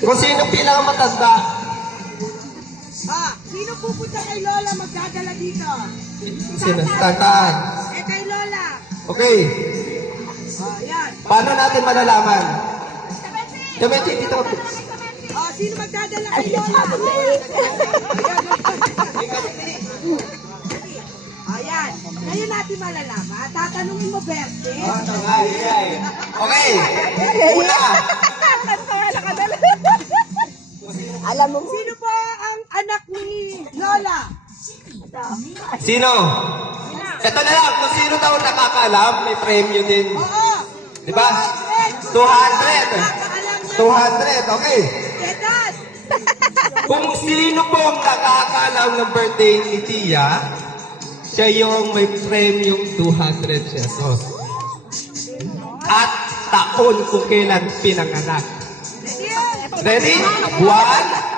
Kung sino pinakamatanda. Sino pupunta kay Lola magdadala dito? Sino? Tantaan. Kay Lola. Okay. Yan. Paano natin malalaman? Kamenti, dito. Sino magdadala kay Lola? Ayan. Ngayon natin malalaman. Tatanungin mo, Berte. Okay. Una. Alam mo. Sino po ang anak ni Lola? Sino? Ito na lang, kung sino daw nakakaalam, may premyo din. Oo. Di ba? 200. 200, okay. Ketan. Kung sino pong nakakaalam ng birthday ni Tia, siya yung may premyong 200 pesos. At taon kung kailan pinanganak. Ready? One.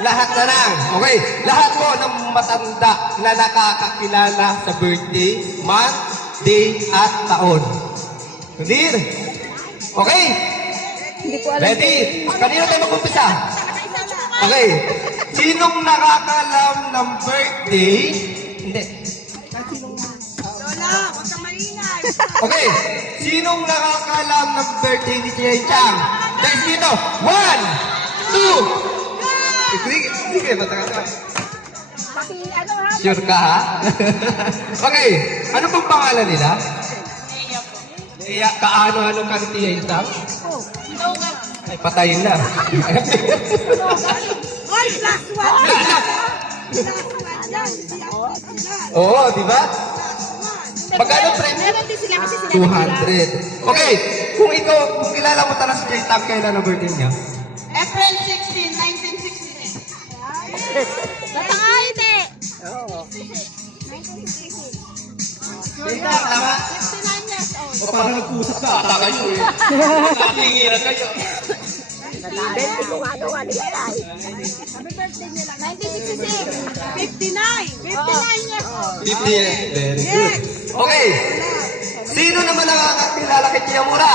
Lahat na lang. Okay. Lahat po ng matanda na nakakakilala sa birthday, month, day, at taon. Clear? Okay? Hindi ko alam. Ready? Kanino tayo mag-umpisa? Okay. Sinong nakakalam ng birthday? Hindi. Lola, huwag kang maingay. Okay. Sinong nakakalam ng birthday ni Tia Chang? Guys, dito. 1, 2. Sige, matagal. Sure ka, ha? Okay. Ano pong pangalan nila? Iya, kaano-ano ka ni Tia Chang? Ay, patayin na. Oy, plus one. Oo, di ba? Magkano premyo? Meron din sila kasi sila 200. Okay, kung ikaw, kung kilala mo talaga si Tia Chang, kailan ang birthday niya? April 16, 1966. Natangayit eh. Ika, tama? 59 years old. O parang nag-usap na ata kayo eh. Natingiran kayo. Bente ko nga gawa nila tayo. Happy birthday nila. 1966. 59 years old. 50 years. Very good. Okay. Sino naman nakakakilala kay Tia Mura?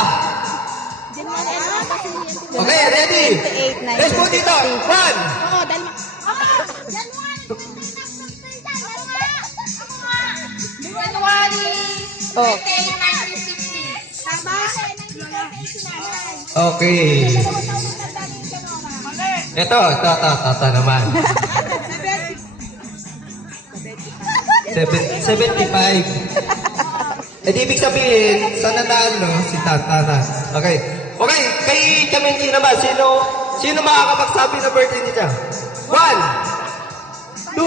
Okay, ready? Let's go dito. 1. Oo, dahil January. Oh. Tama? Okay. Ito naman. 75. Eh, ibig sabihin, sa nanalo, si Tata na. Okay. Okay, kay Kamenti naman, sino makakapagsabi na birthday niya? 1, 2,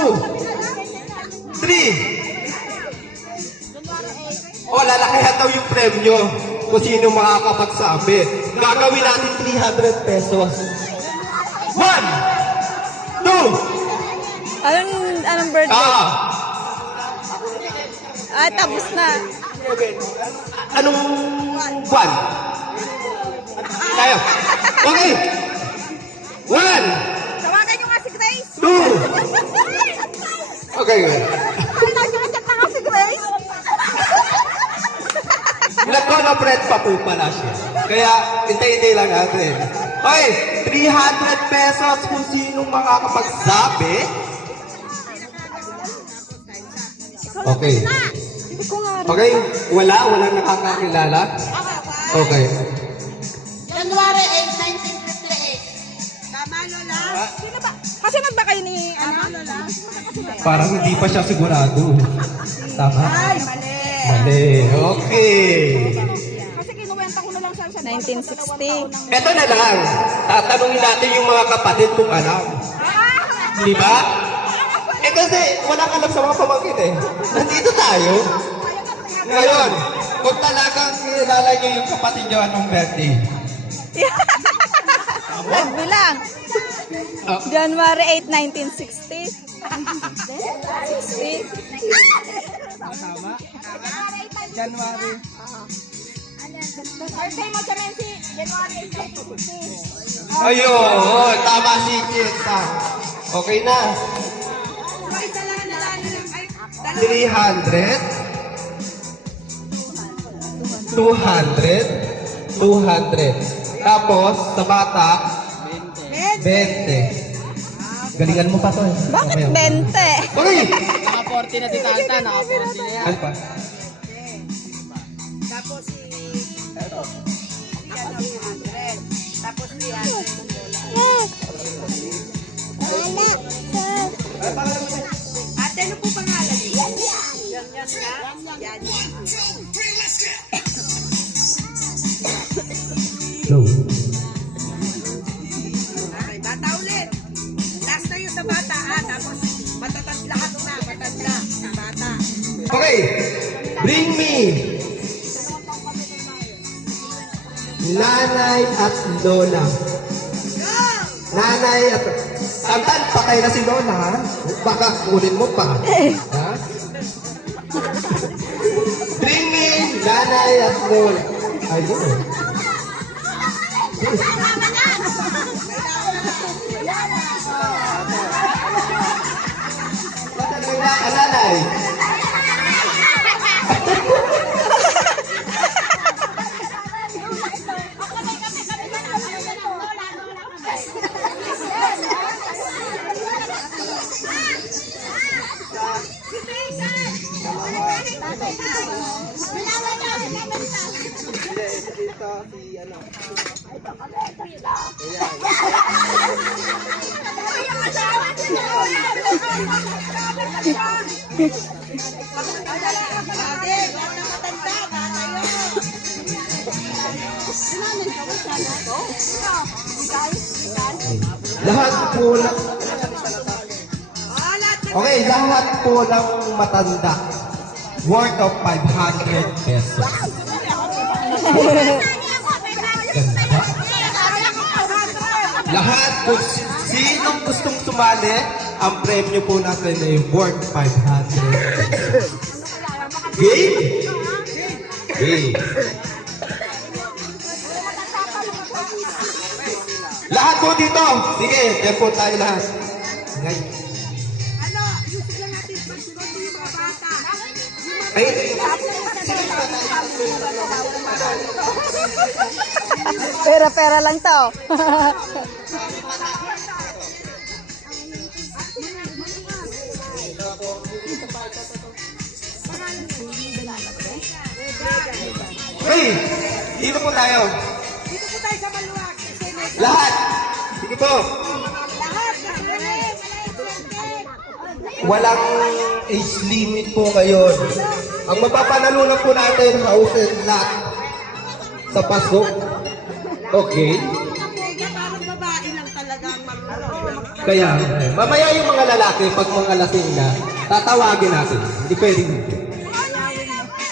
3. O, lalakihan daw yung premyo kung sino makakapagsabi. Gagawin natin 300 pesos. 1, 2, Anong birthday? Tapos na. Anong buwan? Tayo. Okay. 1, Tawagan nyo nga si Grace. 2. Okay. Nagkakachat na nga si Grace. Nag-collaborate pa po pala siya. Kaya, hintay-hintay lang natin. Okay, 300 pesos kung sinong makakapagsabi. Okay. Okay, walang nakakakilala. Okay. January 8, 1958. Tama, Lola? Sino ba? Kasunod ba kayo ni Tama, Lola? Parang hindi pa siya sigurado. Tama? Ay, mali. Mali. Okay. Kasi kinuwenta ko na lang sa 1960. Ito na lang. Tatanungin natin yung mga kapatid kung alam. Di ba? Eh kasi walang alam sa mga pamangkin eh. Nandito tayo. Ngayon, kung talagang kilala niyo yung kapatid niyo, anong birthday? Nagbilang. January 8, 1960. 60. Tama? January. Birthday mo, Clemency. January 8, 1960. Ayun, tama si Chita. Okay na. Ay, dalahan. Ay, 300. 200. 200. Tapos, sa bata, 20. Galingan mo pa to eh. Bakit 20? Uy! Naka 40 na si Tata, naka 40 na yan. Ano pa? Tapos si... Ito. Ako 200. Tapos 300. Ate, ano po pangalan niyo? Yan nga. Yan. No. Okay, bata ulit. Last na yun sa bata, ha? Tapos matatanda lahat na. Matanda. Bata. Okay. Bring me. Nanay at Lola. Go! Nanay at... Tantan, patay na si Lola, ha? Baka kunin mo pa. Ha? Bring me, Nanay at Lola. Ayun. Patay na ka, Nanay. Ate, lahat na matanda. Bata yun. Lahat po lang... Oh, lahat na. Okay, lahat po lang matanda. Worth of 500 pesos. Ganda. Lahat po, sinong gustong sumali, ang premyo po natin ay worth 500 pesos. Game? Game. Lahat po dito. Sige, yan po tayo lahat. Ngayon. Ano, music lang natin. Pagsunod yung mga bata. Ay, Pera-pera lang to. hey, dito po tayo. Dito po tayo sa Maluwag. Lahat. Sige po. Lahat. Walang age limit po ngayon. Ang mapapanalunan po natin, house and lot sa Pasko. Okay? Kaya parang babae lang talaga ang marunong. Kaya, mamaya yung mga lalaki, pag mga lasing na, tatawagin natin. Hindi pwedeng hindi.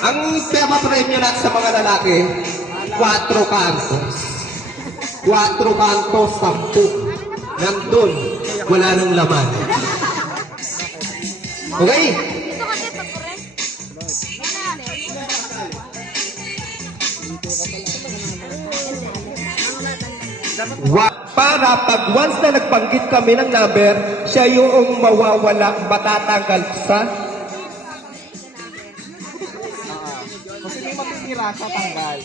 Ang pinapapremyo natin sa mga lalaki, 4 kantos. 4 kantos, 10. Nandun, wala nang laman. Okay? Para pag once na nagbanggit kami ng number, siya yung mawawala, matatanggal sa... Kung sino yung matitira sa tanggal.